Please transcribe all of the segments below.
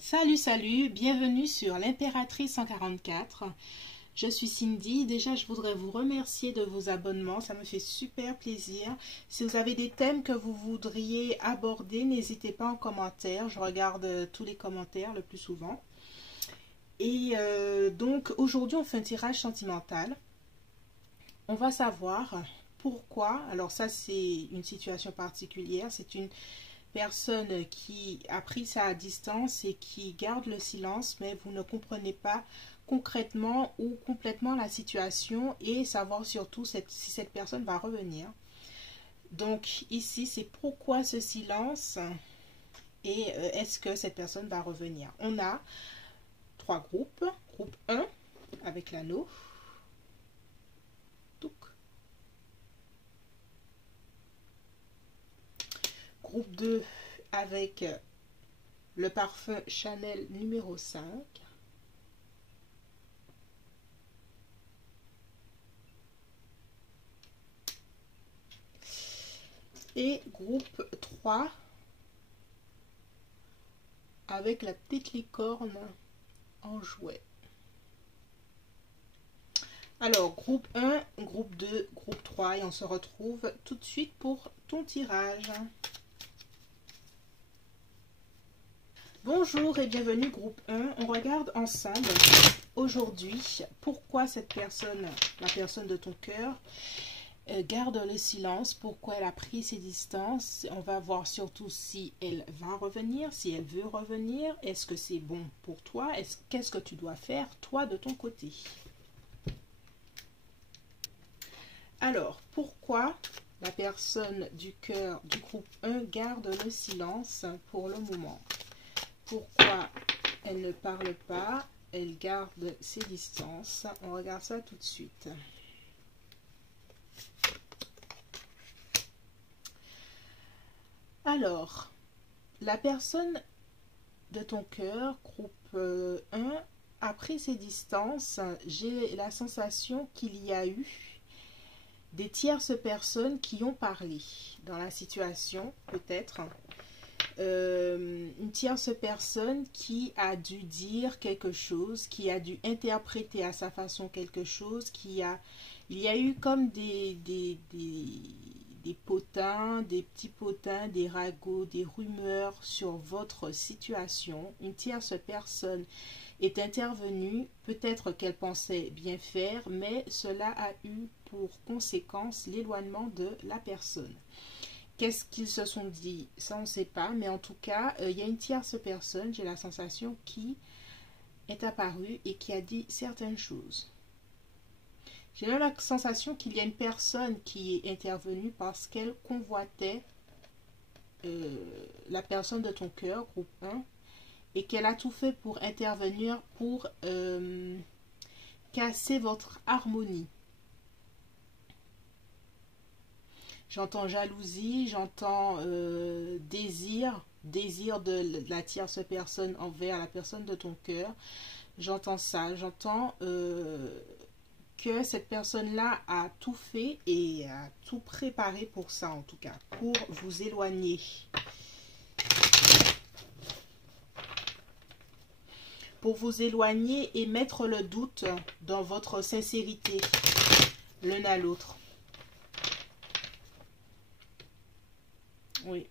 Salut, bienvenue sur l'Impératrice 144. Je suis Cindy. Déjà, je voudrais vous remercier de vos abonnements. Ça me fait super plaisir. Si vous avez des thèmes que vous voudriez aborder, n'hésitez pas en commentaire. Je regarde tous les commentaires le plus souvent. Et donc, aujourd'hui, on fait un tirage sentimental. On va savoir pourquoi. Alors ça, c'est une situation particulière. C'est une personne qui a pris ça à distance et qui garde le silence, mais vous ne comprenez pas concrètement ou complètement la situation et savoir surtout si cette personne va revenir. Donc ici, c'est pourquoi ce silence et est-ce que cette personne va revenir. On a trois groupes. Groupe 1 avec l'anneau. Groupe 2 avec le parfum Chanel numéro 5. Et groupe 3 avec la petite licorne en jouet. Alors, groupe 1, groupe 2, groupe 3 et on se retrouve tout de suite pour ton tirage. Bonjour et bienvenue groupe 1. On regarde ensemble aujourd'hui pourquoi cette personne, la personne de ton cœur, garde le silence, pourquoi elle a pris ses distances. On va voir surtout si elle va revenir, si elle veut revenir. Est-ce que c'est bon pour toi? Qu'est-ce que tu dois faire toi de ton côté? Alors, pourquoi la personne du cœur du groupe 1 garde le silence pour le moment? Pourquoi elle ne parle pas? Elle garde ses distances. On regarde ça tout de suite. Alors, la personne de ton cœur, groupe 1, a pris ses distances. J'ai la sensation qu'il y a eu des tierces personnes qui ont parlé dans la situation, peut-être. Une tierce personne qui a dû dire quelque chose, qui a dû interpréter à sa façon quelque chose, il y a eu comme des potins, des petits potins, des ragots, des rumeurs sur votre situation. Une tierce personne est intervenue, peut-être qu'elle pensait bien faire, mais cela a eu pour conséquence l'éloignement de la personne. Qu'est-ce qu'ils se sont dit? Ça, on ne sait pas, mais en tout cas, il y a une tierce personne, j'ai la sensation, qui est apparue et qui a dit certaines choses. J'ai même la sensation qu'il y a une personne qui est intervenue parce qu'elle convoitait la personne de ton cœur, groupe 1, et qu'elle a tout fait pour intervenir, pour casser votre harmonie. J'entends jalousie, j'entends désir de la tierce personne envers la personne de ton cœur. J'entends ça, j'entends que cette personne-là a tout fait et a tout préparé pour ça, en tout cas, pour vous éloigner. Pour vous éloigner et mettre le doute dans votre sincérité, l'un à l'autre. Oui.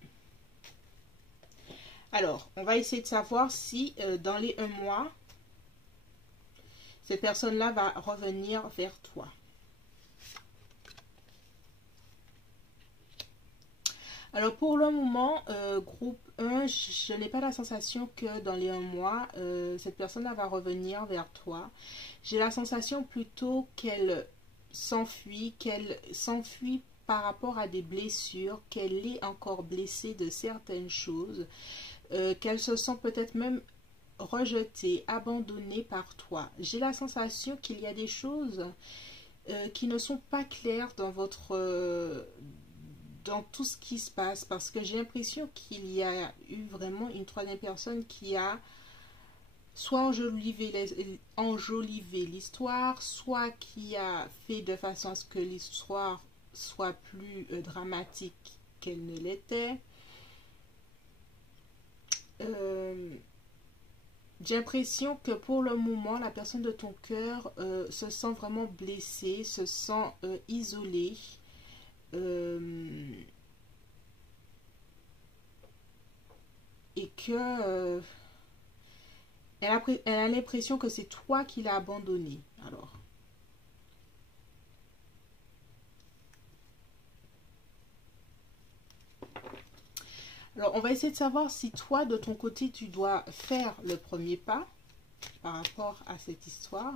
Alors, on va essayer de savoir si dans les 1 mois, cette personne-là va revenir vers toi. Alors, pour le moment, groupe 1, je n'ai pas la sensation que dans les 1 mois, cette personne-là va revenir vers toi. J'ai la sensation plutôt qu'elle s'enfuit par rapport à des blessures, qu'elle est encore blessée de certaines choses, qu'elle se sent peut-être même rejetée, abandonnée par toi. J'ai la sensation qu'il y a des choses qui ne sont pas claires dans dans tout ce qui se passe, parce que j'ai l'impression qu'il y a eu vraiment une troisième personne qui a soit enjolivé l'histoire, soit qui a fait de façon à ce que l'histoire soit plus dramatique qu'elle ne l'était. J'ai l'impression que pour le moment, la personne de ton cœur se sent vraiment blessée, se sent isolée. euh, et que elle a l'impression que c'est toi qui l'as abandonné. Alors, on va essayer de savoir si toi, de ton côté, tu dois faire le premier pas par rapport à cette histoire.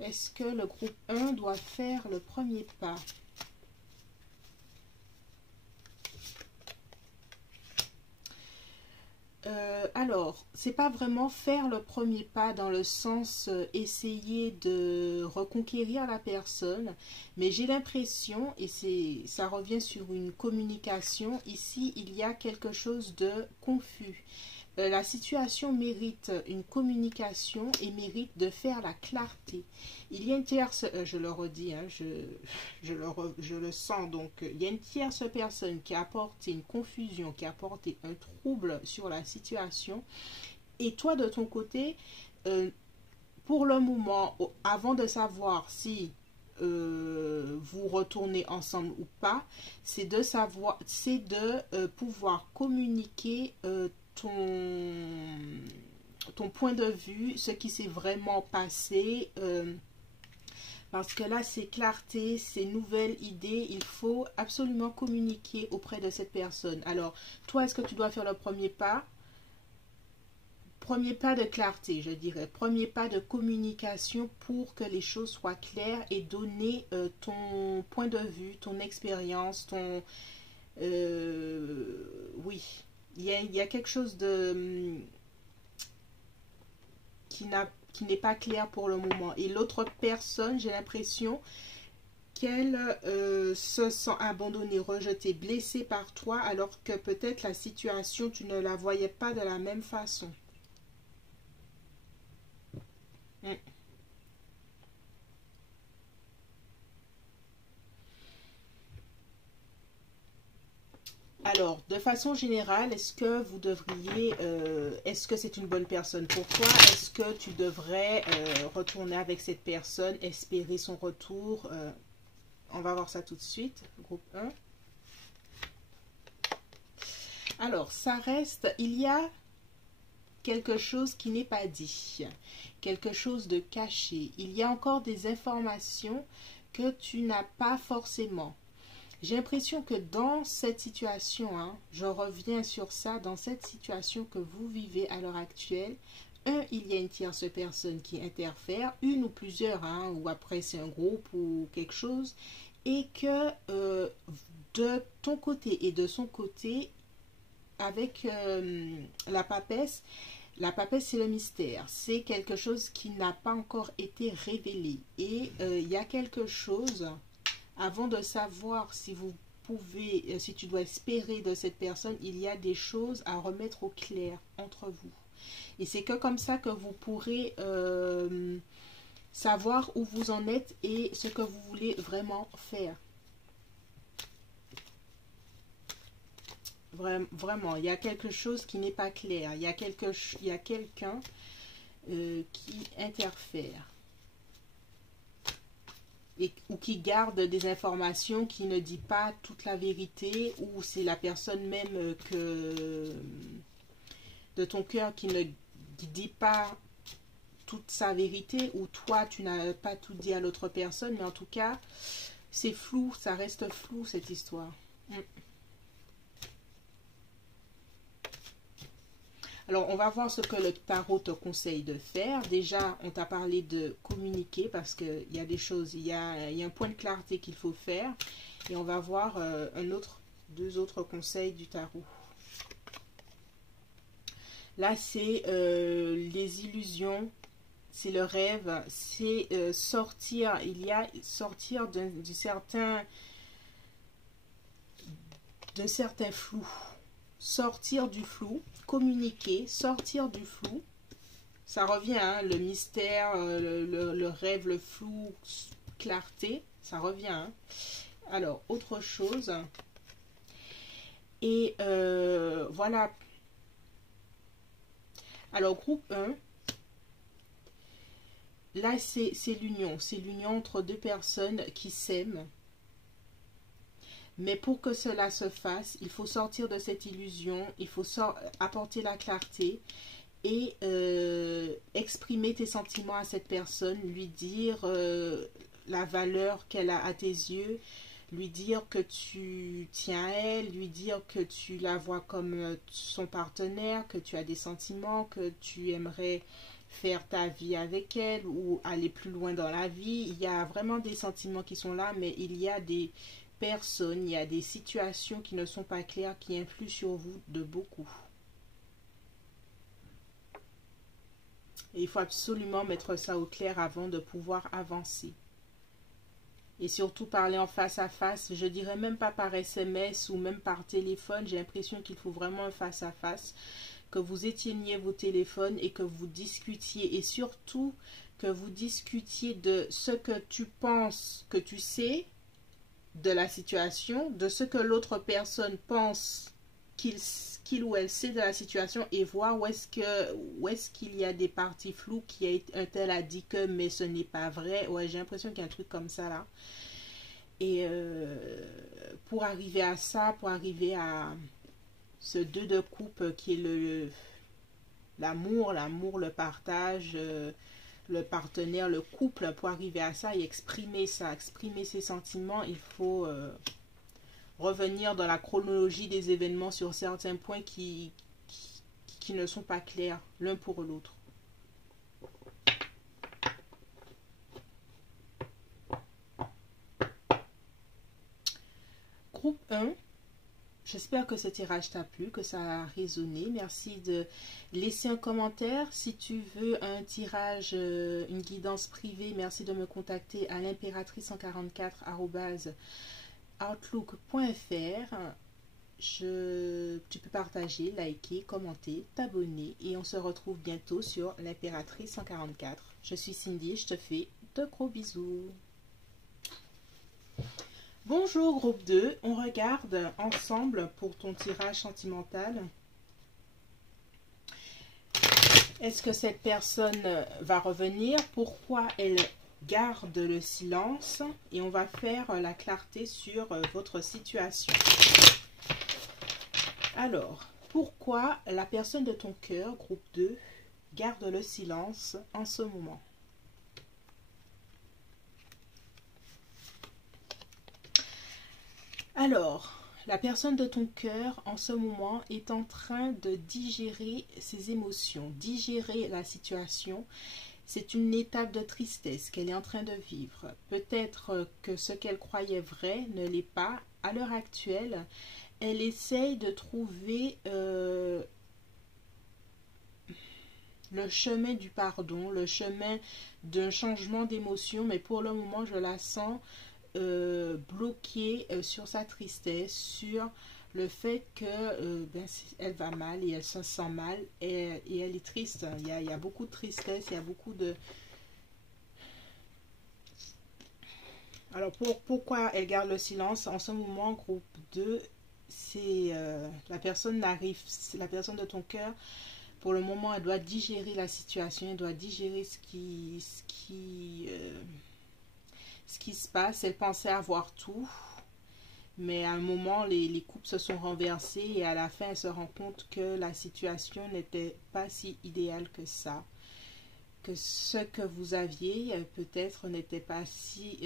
Est-ce que le groupe 1 doit faire le premier pas? Alors, c'est pas vraiment faire le premier pas dans le sens essayer de reconquérir la personne, mais j'ai l'impression, et ça revient sur une communication, ici il y a quelque chose de confus. La situation mérite une communication et mérite de faire la clarté. Il y a une tierce, je le redis, hein, je le sens, donc il y a une tierce personne qui a apporté une confusion, qui a apporté un trouble sur la situation. Et toi, de ton côté, pour le moment, avant de savoir si vous retournez ensemble ou pas, c'est de savoir, c'est de pouvoir communiquer ton point de vue, ce qui s'est vraiment passé. Parce que là, c'est clarté, c'est nouvelle idée. Il faut absolument communiquer auprès de cette personne. Alors, toi, est-ce que tu dois faire le premier pas? Premier pas de clarté, je dirais. Premier pas de communication pour que les choses soient claires et donner ton point de vue, ton expérience, ton... oui, il y a quelque chose de qui n'est pas clair pour le moment. Et l'autre personne, j'ai l'impression qu'elle se sent abandonnée, rejetée, blessée par toi, alors que peut-être la situation, tu ne la voyais pas de la même façon. Mm. Alors, de façon générale, est-ce que vous devriez, est-ce que c'est une bonne personne pour toi? Est-ce que tu devrais retourner avec cette personne, espérer son retour? On va voir ça tout de suite, groupe 1. Alors, ça reste, il y a quelque chose qui n'est pas dit, quelque chose de caché. Il y a encore des informations que tu n'as pas forcément. J'ai l'impression que dans cette situation, hein, je reviens sur ça, dans cette situation que vous vivez à l'heure actuelle, il y a une tierce personne qui interfère, une ou plusieurs, hein, ou après c'est un groupe ou quelque chose, et que de ton côté et de son côté, avec la papesse c'est le mystère, c'est quelque chose qui n'a pas encore été révélé, et il y a quelque chose... Avant de savoir si vous pouvez, si tu dois espérer de cette personne, il y a des choses à remettre au clair entre vous. Et c'est que comme ça que vous pourrez savoir où vous en êtes et ce que vous voulez vraiment faire. Vraiment, il y a quelque chose qui n'est pas clair. Il y a quelqu'un qui interfère. Ou qui garde des informations, qui ne dit pas toute la vérité, ou c'est la personne même de ton cœur qui ne dit pas toute sa vérité, ou toi tu n'as pas tout dit à l'autre personne, mais en tout cas c'est flou, ça reste flou cette histoire. Alors, on va voir ce que le tarot te conseille de faire. Déjà, on t'a parlé de communiquer parce qu'il y a des choses, il y a un point de clarté qu'il faut faire. Et on va voir deux autres conseils du tarot. Là, c'est les illusions, c'est le rêve, c'est sortir. Il y a sortir d'un certain flou. Sortir du flou, communiquer, sortir du flou. Ça revient, hein, le mystère, le rêve, le flou, clarté, ça revient. Hein. Alors, autre chose. Et voilà. Alors, groupe 1, là, c'est l'union. C'est l'union entre deux personnes qui s'aiment. Mais pour que cela se fasse, il faut sortir de cette illusion, il faut apporter la clarté et exprimer tes sentiments à cette personne, lui dire la valeur qu'elle a à tes yeux, lui dire que tu tiens à elle, lui dire que tu la vois comme son partenaire, que tu as des sentiments, que tu aimerais faire ta vie avec elle ou aller plus loin dans la vie. Il y a vraiment des sentiments qui sont là, mais il y a des personnes, il y a des situations qui ne sont pas claires, qui influent sur vous de beaucoup. Et il faut absolument mettre ça au clair avant de pouvoir avancer. Et surtout parler en face à face, je dirais même pas par SMS ou même par téléphone. J'ai l'impression qu'il faut vraiment un face à face, que vous éteigniez vos téléphones et que vous discutiez. Et surtout que vous discutiez de ce que tu penses que tu sais de la situation, de ce que l'autre personne pense qu'il ou elle sait de la situation et voir où est-ce qu'il y a des parties floues, un tel a dit que mais ce n'est pas vrai. Ouais, j'ai l'impression qu'il y a un truc comme ça là. Et pour arriver à ça, pour arriver à ce 2 de coupe qui est l'amour, le partage, le partenaire, le couple, pour arriver à ça et exprimer ça, exprimer ses sentiments, il faut revenir dans la chronologie des événements sur certains points qui ne sont pas clairs l'un pour l'autre. Groupe 1, j'espère que ce tirage t'a plu, que ça a résonné. Merci de laisser un commentaire. Si tu veux un tirage, une guidance privée, merci de me contacter à l'impératrice144@outlook.fr. Tu peux partager, liker, commenter, t'abonner et on se retrouve bientôt sur l'impératrice 144. Je suis Cindy, je te fais de gros bisous. Bonjour groupe 2, on regarde ensemble pour ton tirage sentimental. Est-ce que cette personne va revenir? Pourquoi elle garde le silence? Et on va faire la clarté sur votre situation. Alors, pourquoi la personne de ton cœur, groupe 2, garde le silence en ce moment? Alors, la personne de ton cœur, en ce moment, est en train de digérer ses émotions, digérer la situation. C'est une étape de tristesse qu'elle est en train de vivre. Peut-être que ce qu'elle croyait vrai ne l'est pas. À l'heure actuelle, elle essaye de trouver le chemin du pardon, le chemin d'un changement d'émotion, mais pour le moment, je la sens bloquée sur sa tristesse, sur le fait que elle va mal et elle se sent mal et elle est triste. Il y a beaucoup de tristesse, il y a beaucoup de... Alors pourquoi elle garde le silence en ce moment, groupe 2, c'est la personne de ton cœur. Pour le moment, elle doit digérer la situation, elle doit digérer ce qui se passe. Elle pensait avoir tout, mais à un moment, les coupes se sont renversées et à la fin, elle se rend compte que la situation n'était pas si idéale que ça. Que ce que vous aviez, peut-être, n'était pas si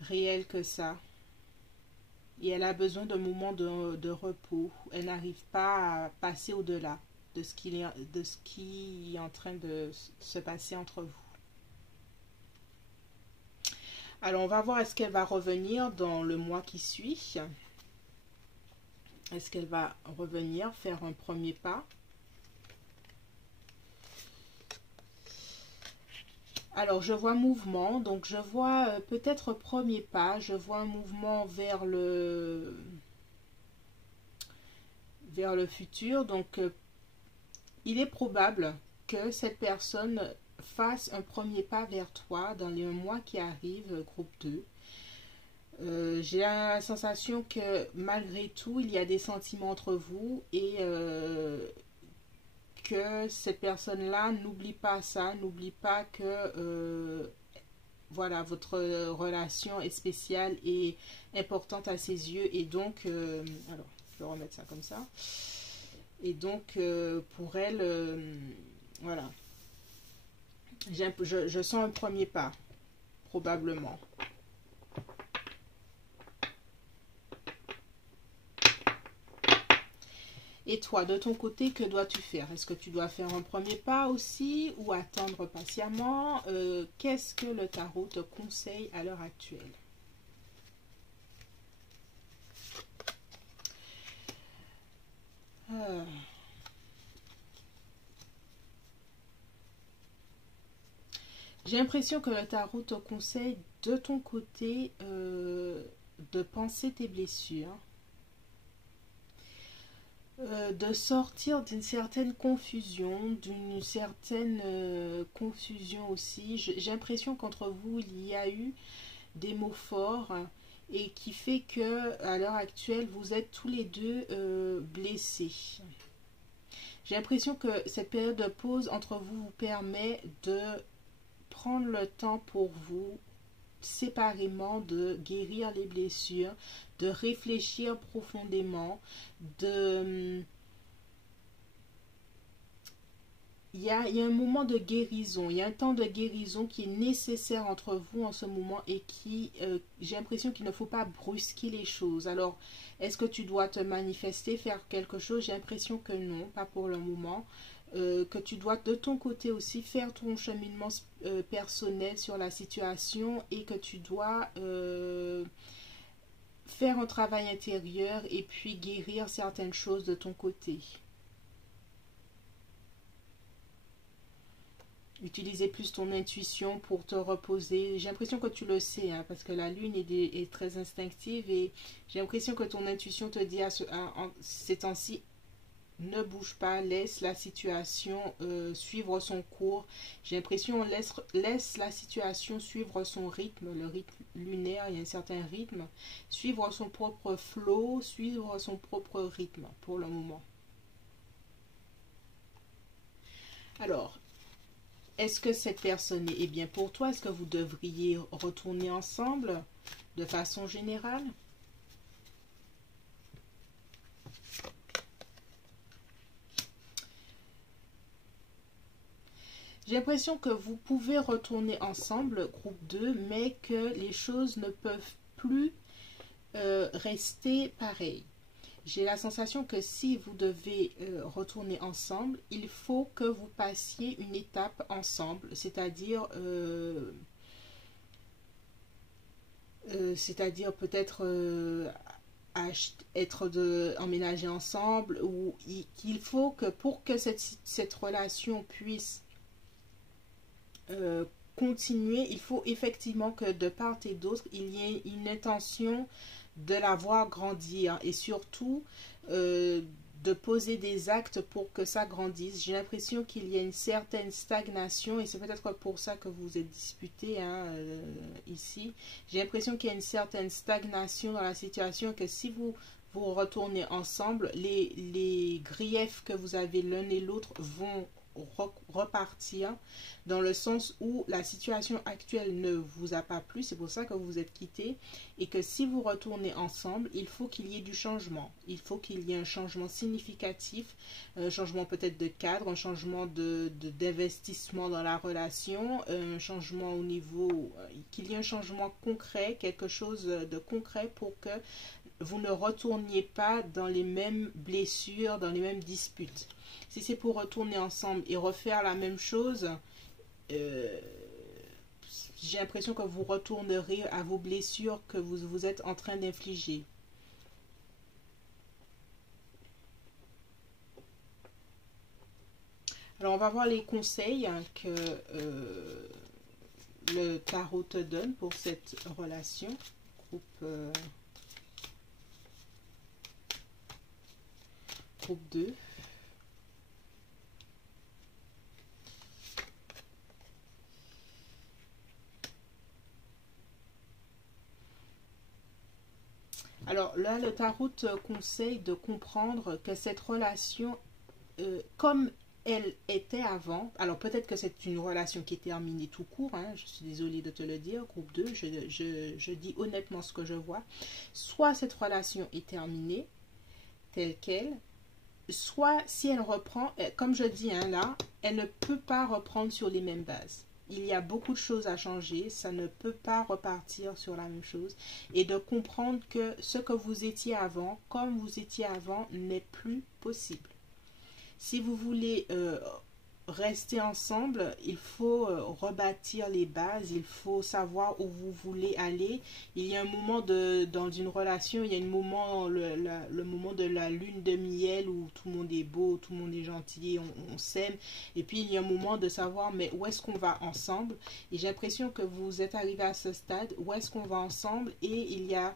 réel que ça. Et elle a besoin d'un moment de repos. Elle n'arrive pas à passer au-delà de ce qui est en train de se passer entre vous. Alors, on va voir, est-ce qu'elle va revenir dans le mois qui suit? Est-ce qu'elle va revenir, faire un premier pas? Alors, je vois mouvement, donc je vois peut-être premier pas, je vois un mouvement vers le futur. Donc, il est probable que cette personne fasse un premier pas vers toi dans les mois qui arrivent, groupe 2. J'ai la sensation que malgré tout, il y a des sentiments entre vous et que cette personne-là n'oublie pas ça, n'oublie pas que voilà, votre relation est spéciale et importante à ses yeux. Et donc, alors, je vais remettre ça comme ça. Et donc, pour elle, voilà, je sens un premier pas, probablement. Et toi, de ton côté, que dois-tu faire? Est-ce que tu dois faire un premier pas aussi ou attendre patiemment? Qu'est-ce que le tarot te conseille à l'heure actuelle? Euh, J'ai l'impression que le tarot te conseille de ton côté de penser tes blessures, de sortir d'une certaine confusion, aussi. J'ai l'impression qu'entre vous, il y a eu des mots forts et qui fait que à l'heure actuelle, vous êtes tous les deux blessés. J'ai l'impression que cette période de pause entre vous vous permet de prendre le temps pour vous séparément de guérir les blessures, de réfléchir profondément, de il y a un moment de guérison, il y a un temps de guérison qui est nécessaire entre vous en ce moment et qui, j'ai l'impression qu'il ne faut pas brusquer les choses. Alors, est-ce que tu dois te manifester, faire quelque chose? J'ai l'impression que non, pas pour le moment. Que tu dois de ton côté aussi faire ton cheminement personnel sur la situation et que tu dois faire un travail intérieur et puis guérir certaines choses de ton côté. Utiliser plus ton intuition pour te reposer. J'ai l'impression que tu le sais, hein, parce que la lune est très instinctive et j'ai l'impression que ton intuition te dit ces temps-ci, ne bouge pas, laisse la situation suivre son cours. J'ai l'impression laisse la situation suivre son rythme, le rythme lunaire, il y a un certain rythme, suivre son propre flow, suivre son propre rythme pour le moment. Alors, est-ce que cette personne est bien pour toi? Est-ce que vous devriez retourner ensemble de façon générale? J'ai l'impression que vous pouvez retourner ensemble, groupe 2, mais que les choses ne peuvent plus rester pareilles. J'ai la sensation que si vous devez retourner ensemble, il faut que vous passiez une étape ensemble, c'est-à-dire peut-être emménager ensemble, ou qu'il faut que pour que cette relation puisse continuer, il faut effectivement que de part et d'autre, il y ait une intention de la voir grandir et surtout de poser des actes pour que ça grandisse. J'ai l'impression qu'il y a une certaine stagnation et c'est peut-être pour ça que vous êtes disputés ici. J'ai l'impression qu'il y a une certaine stagnation dans la situation, que si vous retournez ensemble, les griefs que vous avez l'un et l'autre vont repartir, dans le sens où la situation actuelle ne vous a pas plu, c'est pour ça que vous êtes quittés, et que si vous retournez ensemble, il faut qu'il y ait du changement, il faut qu'il y ait un changement significatif, un changement peut-être de cadre, un changement d'investissement dans la relation, un changement au niveau, qu'il y ait un changement concret, quelque chose de concret pour que vous ne retourniez pas dans les mêmes blessures, dans les mêmes disputes. Si c'est pour retourner ensemble et refaire la même chose, j'ai l'impression que vous retournerez à vos blessures que vous êtes en train d'infliger. Alors, on va voir les conseils que le tarot te donne pour cette relation. Groupe 2. Alors là, le tarot te conseille de comprendre que cette relation, comme elle était avant, alors peut-être que c'est une relation qui est terminée tout court, hein, je suis désolée de te le dire, groupe 2, je dis honnêtement ce que je vois. Soit cette relation est terminée, telle qu'elle, soit si elle reprend, comme je dis hein, là, elle ne peut pas reprendre sur les mêmes bases. Il y a beaucoup de choses à changer, ça ne peut pas repartir sur la même chose. Et de comprendre que ce que vous étiez avant, comme vous étiez avant, n'est plus possible. Si vous voulez rester ensemble, il faut rebâtir les bases, il faut savoir où vous voulez aller. Il y a un moment dans une relation, il y a le moment de la lune de miel où tout le monde est beau, tout le monde est gentil, on s'aime. Et puis il y a un moment de savoir mais où est-ce qu'on va ensemble. Et j'ai l'impression que vous êtes arrivé à ce stade, où est-ce qu'on va ensemble, et il y a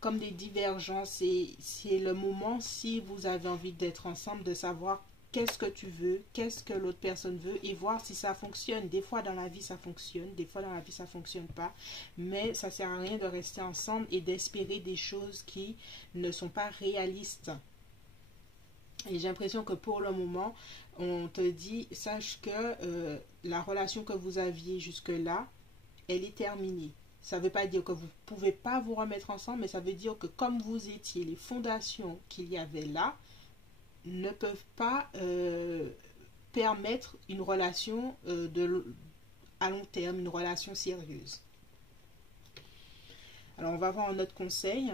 comme des divergences. Et c'est le moment, si vous avez envie d'être ensemble, de savoir qu'est-ce que tu veux, qu'est-ce que l'autre personne veut, et voir si ça fonctionne. Des fois dans la vie ça fonctionne, des fois dans la vie ça fonctionne pas, mais ça sert à rien de rester ensemble et d'espérer des choses qui ne sont pas réalistes. Et j'ai l'impression que pour le moment on te dit, sache que la relation que vous aviez jusque là, elle est terminée. Ça ne veut pas dire que vous ne pouvez pas vous remettre ensemble, mais ça veut dire que comme vous étiez, les fondations qu'il y avait là ne peuvent pas permettre une relation à long terme, une relation sérieuse. Alors on va voir un autre conseil.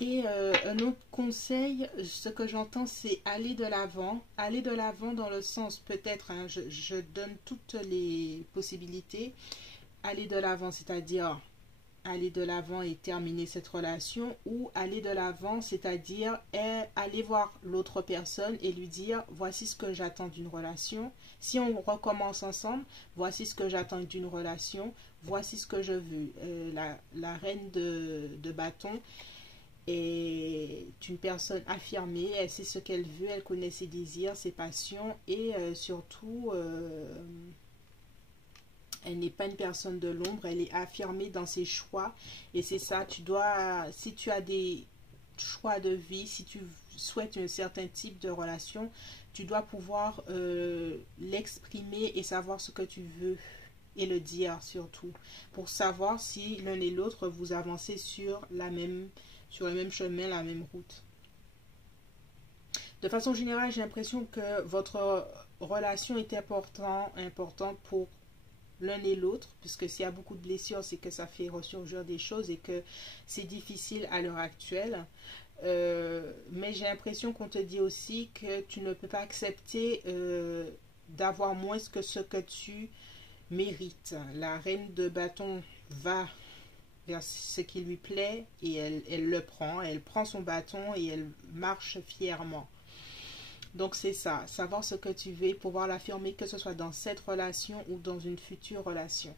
Et un autre conseil, ce que j'entends, c'est aller de l'avant. Aller de l'avant dans le sens, peut-être, hein, je donne toutes les possibilités. Aller de l'avant, c'est-à-dire aller de l'avant et terminer cette relation, ou aller de l'avant, c'est-à-dire aller voir l'autre personne et lui dire voici ce que j'attends d'une relation. Si on recommence ensemble, voici ce que j'attends d'une relation, voici ce que je veux. La reine de bâton est une personne affirmée, elle sait ce qu'elle veut, elle connaît ses désirs, ses passions, et surtout elle n'est pas une personne de l'ombre, elle est affirmée dans ses choix. Et c'est ça, tu dois, si tu as des choix de vie, si tu souhaites un certain type de relation, tu dois pouvoir l'exprimer et savoir ce que tu veux. Et le dire surtout, pour savoir si l'un et l'autre vous avancez sur le même chemin, la même route. De façon générale, j'ai l'impression que votre relation est importante pour l'un et l'autre, puisque s'il y a beaucoup de blessures, c'est que ça fait ressurgir des choses et que c'est difficile à l'heure actuelle. Mais j'ai l'impression qu'on te dit aussi que tu ne peux pas accepter d'avoir moins que ce que tu mérites. La reine de bâton va vers ce qui lui plaît et elle le prend. Elle prend son bâton et elle marche fièrement. Donc c'est ça, savoir ce que tu veux, pouvoir l'affirmer, que ce soit dans cette relation ou dans une future relation.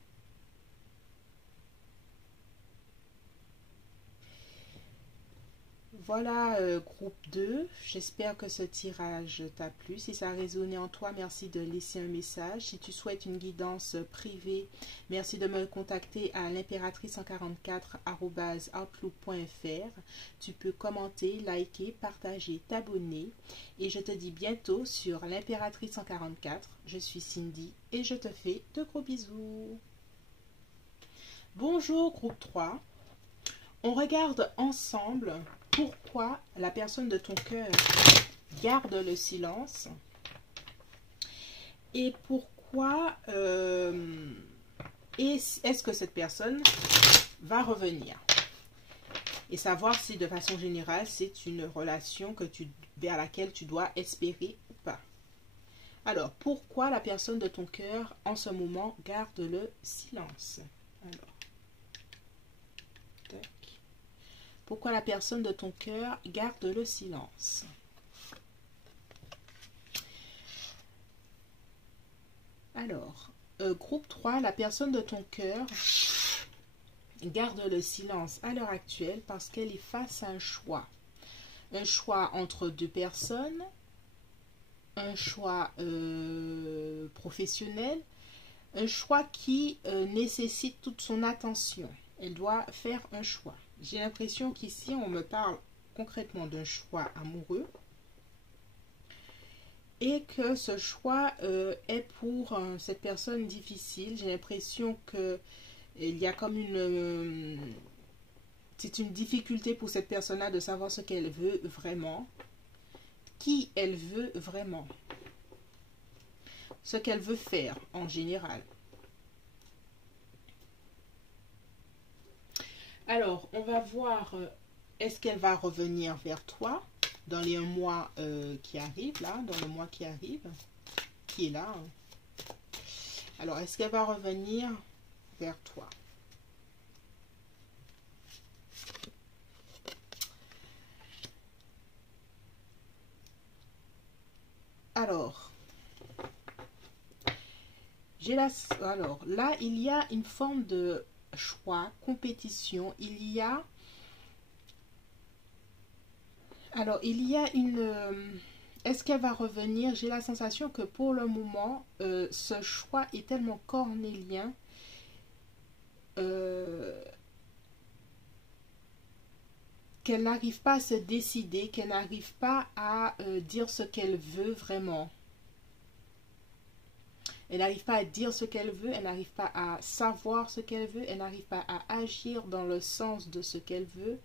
Voilà, groupe 2, j'espère que ce tirage t'a plu. Si ça a résonné en toi, merci de laisser un message. Si tu souhaites une guidance privée, merci de me contacter à l'impératrice144@outlook.fr. Tu peux commenter, liker, partager, t'abonner. Et je te dis bientôt sur l'impératrice 144. Je suis Cindy et je te fais de gros bisous. Bonjour, groupe 3. On regarde ensemble pourquoi la personne de ton cœur garde le silence et pourquoi est-ce que cette personne va revenir, et savoir si de façon générale c'est une relation vers laquelle tu dois espérer ou pas. Alors, pourquoi la personne de ton cœur en ce moment garde le silence? Alors, pourquoi la personne de ton cœur garde le silence? Alors, groupe 3, la personne de ton cœur garde le silence à l'heure actuelle parce qu'elle est face à un choix. Un choix entre deux personnes, un choix professionnel, Un choix qui nécessite toute son attention. Elle doit faire un choix. J'ai l'impression qu'ici, on me parle concrètement d'un choix amoureux. Et que ce choix est pour cette personne difficile. J'ai l'impression que il y a comme c'est une difficulté pour cette personne-là de savoir ce qu'elle veut vraiment, qui elle veut vraiment, ce qu'elle veut faire en général. Alors, on va voir, est-ce qu'elle va revenir vers toi dans les mois qui arrivent, là, dans le mois qui arrive, qui est là. Hein. Alors, est-ce qu'elle va revenir vers toi? Alors, alors, là, il y a une forme de choix, compétition. Il y a... Alors, il y a une... Est-ce qu'elle va revenir? J'ai la sensation que pour le moment, ce choix est tellement cornélien qu'elle n'arrive pas à se décider, qu'elle n'arrive pas à dire ce qu'elle veut vraiment. Elle n'arrive pas à dire ce qu'elle veut, elle n'arrive pas à savoir ce qu'elle veut, elle n'arrive pas à agir dans le sens de ce qu'elle veut.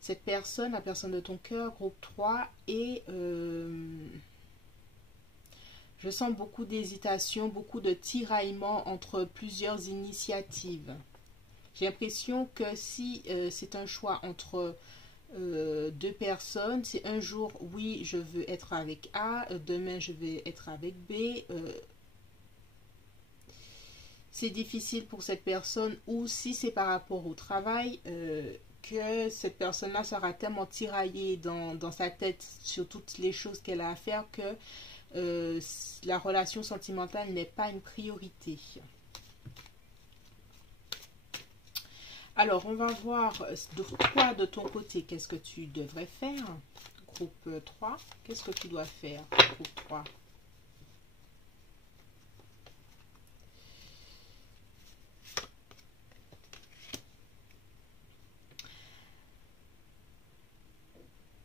Cette personne, la personne de ton cœur, groupe 3, et je sens beaucoup d'hésitation, beaucoup de tiraillement entre plusieurs initiatives. J'ai l'impression que si c'est un choix entre deux personnes, c'est un jour, oui, je veux être avec A, demain, je vais être avec B. C'est difficile pour cette personne, ou si c'est par rapport au travail, que cette personne-là sera tellement tiraillée dans sa tête sur toutes les choses qu'elle a à faire que la relation sentimentale n'est pas une priorité. Alors, on va voir toi de ton côté, qu'est-ce que tu devrais faire. Groupe 3, qu'est-ce que tu dois faire, groupe 3?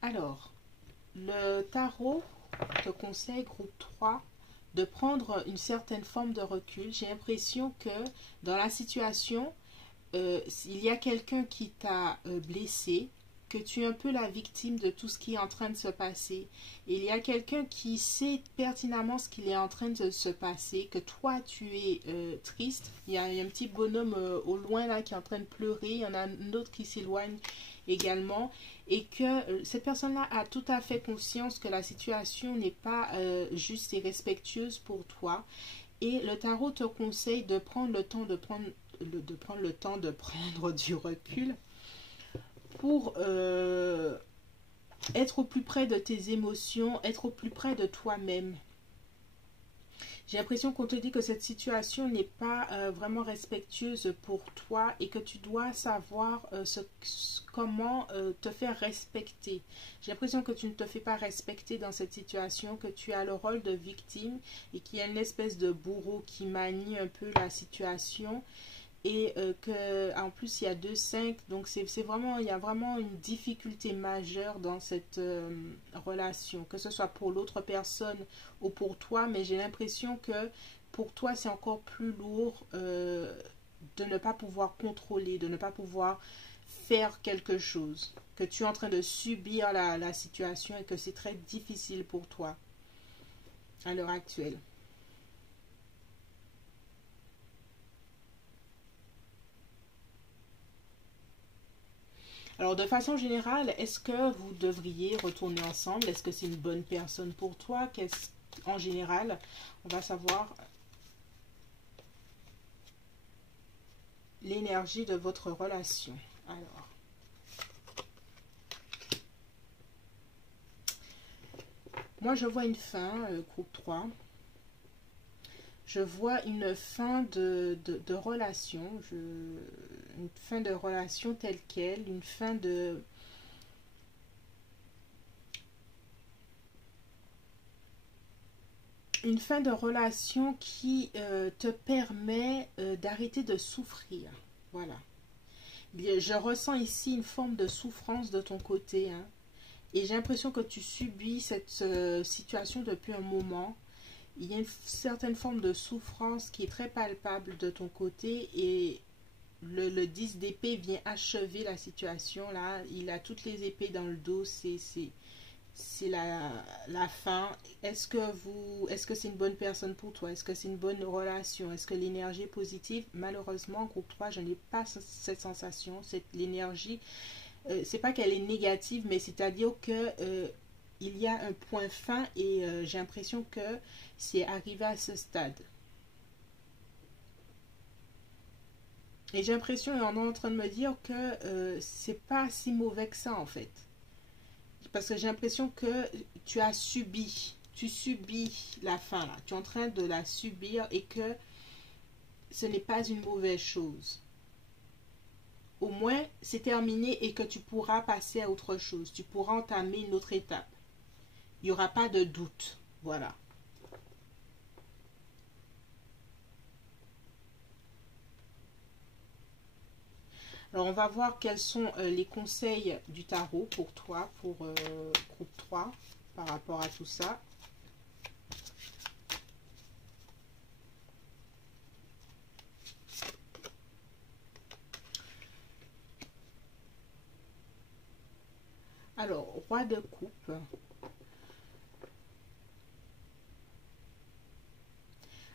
Alors, le tarot te conseille, groupe 3, de prendre une certaine forme de recul. J'ai l'impression que dans la situation, il y a quelqu'un qui t'a blessé, que tu es un peu la victime de tout ce qui est en train de se passer. Et il y a quelqu'un qui sait pertinemment ce qu'il est en train de se passer, que toi tu es triste. Il y a un petit bonhomme au loin là qui est en train de pleurer, il y en a un autre qui s'éloigne également, et que cette personne-là a tout à fait conscience que la situation n'est pas juste et respectueuse pour toi. Et le tarot te conseille de prendre le temps de prendre du recul pour être au plus près de tes émotions, être au plus près de toi-même. J'ai l'impression qu'on te dit que cette situation n'est pas vraiment respectueuse pour toi et que tu dois savoir comment te faire respecter. J'ai l'impression que tu ne te fais pas respecter dans cette situation, que tu as le rôle de victime et qu'il y a une espèce de bourreau qui manie un peu la situation. Et que en plus il y a 2-5, donc c'est vraiment, il y a vraiment une difficulté majeure dans cette relation, que ce soit pour l'autre personne ou pour toi, mais j'ai l'impression que pour toi c'est encore plus lourd de ne pas pouvoir contrôler, de ne pas pouvoir faire quelque chose, que tu es en train de subir la situation et que c'est très difficile pour toi à l'heure actuelle. Alors, de façon générale, est-ce que vous devriez retourner ensemble? Est-ce que c'est une bonne personne pour toi? En général, on va savoir l'énergie de votre relation. Alors, moi, je vois une fin, groupe 3. Je vois une fin de relation, une fin de relation telle quelle, une fin de... une fin de relation qui te permet d'arrêter de souffrir. Voilà. Je ressens ici une forme de souffrance de ton côté, hein. Et j'ai l'impression que tu subis cette situation depuis un moment. Il y a une certaine forme de souffrance qui est très palpable de ton côté et le 10 d'épée vient achever la situation. Là, il a toutes les épées dans le dos, c'est la fin. Est-ce que c'est une bonne personne pour toi? Est-ce que c'est une bonne relation? Est-ce que l'énergie est positive? Malheureusement, groupe 3, je n'ai pas cette sensation. L'énergie, c'est pas qu'elle est négative, mais c'est-à-dire que il y a un point fin et j'ai l'impression que c'est arrivé à ce stade. Et j'ai l'impression, et on est en train de me dire que c'est pas si mauvais que ça en fait. Parce que j'ai l'impression que tu subis la fin là. Tu es en train de la subir et que ce n'est pas une mauvaise chose. Au moins, c'est terminé et que tu pourras passer à autre chose. Tu pourras entamer une autre étape. Il n'y aura pas de doute. Voilà. Alors, on va voir quels sont les conseils du tarot pour toi, pour groupe 3, par rapport à tout ça. Alors, roi de coupe.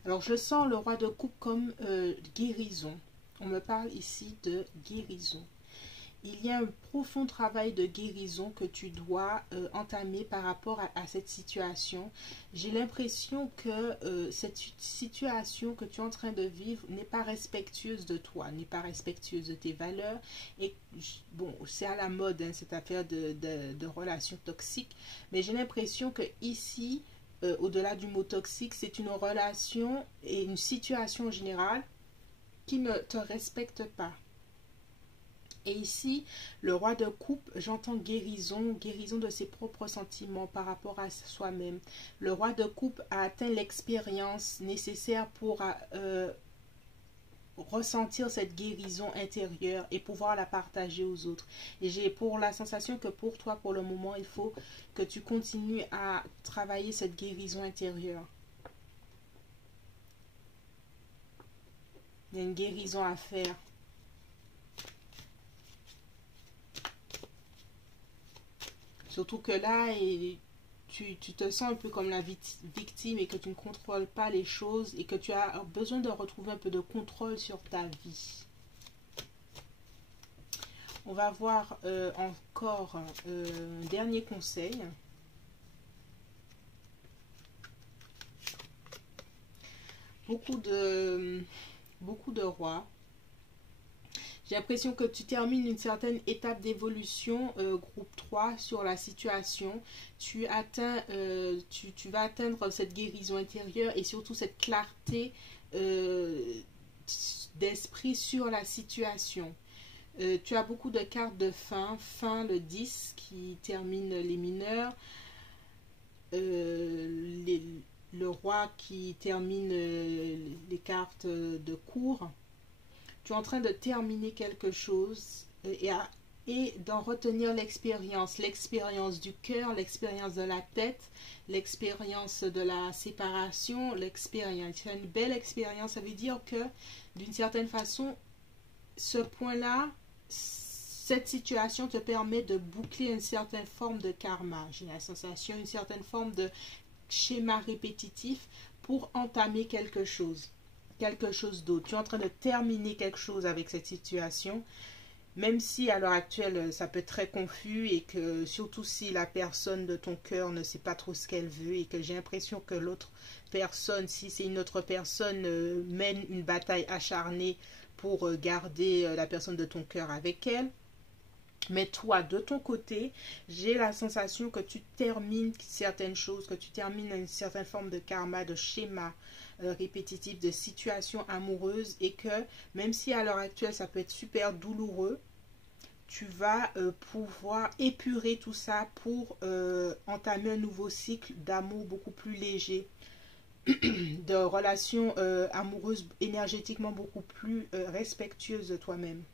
Alors, je sens le roi de coupe comme guérison. On me parle ici de guérison. Il y a un profond travail de guérison que tu dois entamer par rapport à cette situation. J'ai l'impression que cette situation que tu es en train de vivre n'est pas respectueuse de toi, n'est pas respectueuse de tes valeurs. Et bon, c'est à la mode, hein, cette affaire de relations toxiques. Mais j'ai l'impression que ici, au-delà du mot toxique, c'est une relation et une situation générale qui ne te respecte pas. Et ici, le roi de coupe, j'entends guérison, guérison de ses propres sentiments par rapport à soi-même. Le roi de coupe a atteint l'expérience nécessaire pour ressentir cette guérison intérieure et pouvoir la partager aux autres. Et j'ai pour la sensation que pour toi, pour le moment, il faut que tu continues à travailler cette guérison intérieure. Il y a une guérison à faire. Surtout que là, tu te sens un peu comme la victime et que tu ne contrôles pas les choses et que tu as besoin de retrouver un peu de contrôle sur ta vie. On va voir encore un dernier conseil. Beaucoup de rois. J'ai l'impression que tu termines une certaine étape d'évolution, groupe 3, sur la situation. Tu vas atteindre cette guérison intérieure et surtout cette clarté d'esprit sur la situation. Tu as beaucoup de cartes de fin. Fin, le 10 qui termine les mineurs. Le roi qui termine les cartes de cour. Tu es en train de terminer quelque chose et d'en retenir l'expérience du cœur, l'expérience de la tête, l'expérience de la séparation, l'expérience. Tu as une belle expérience, ça veut dire que d'une certaine façon, ce point-là, cette situation te permet de boucler une certaine forme de karma. J'ai la sensation, une certaine forme de schéma répétitif pour entamer quelque chose d'autre. Tu es en train de terminer quelque chose avec cette situation, même si à l'heure actuelle ça peut être très confus et que surtout si la personne de ton cœur ne sait pas trop ce qu'elle veut et que j'ai l'impression que l'autre personne, si c'est une autre personne, mène une bataille acharnée pour garder la personne de ton cœur avec elle. Mais toi, de ton côté, j'ai la sensation que tu termines certaines choses, que tu termines une certaine forme de karma, de schéma répétitif, de situation amoureuse et que même si à l'heure actuelle ça peut être super douloureux, tu vas pouvoir épurer tout ça pour entamer un nouveau cycle d'amour beaucoup plus léger. de relations amoureuses énergétiquement beaucoup plus respectueuses de toi-même.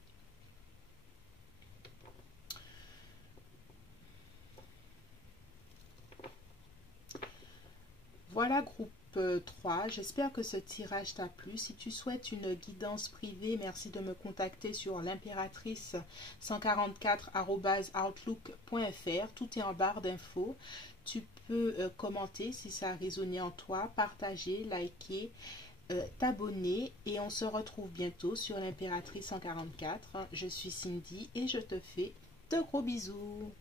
Voilà, groupe 3. J'espère que ce tirage t'a plu. Si tu souhaites une guidance privée, merci de me contacter sur l'impératrice144@outlook.fr. Tout est en barre d'infos. Tu peux commenter si ça a résonné en toi, partager, liker, t'abonner et on se retrouve bientôt sur l'impératrice 144. Je suis Cindy et je te fais de gros bisous.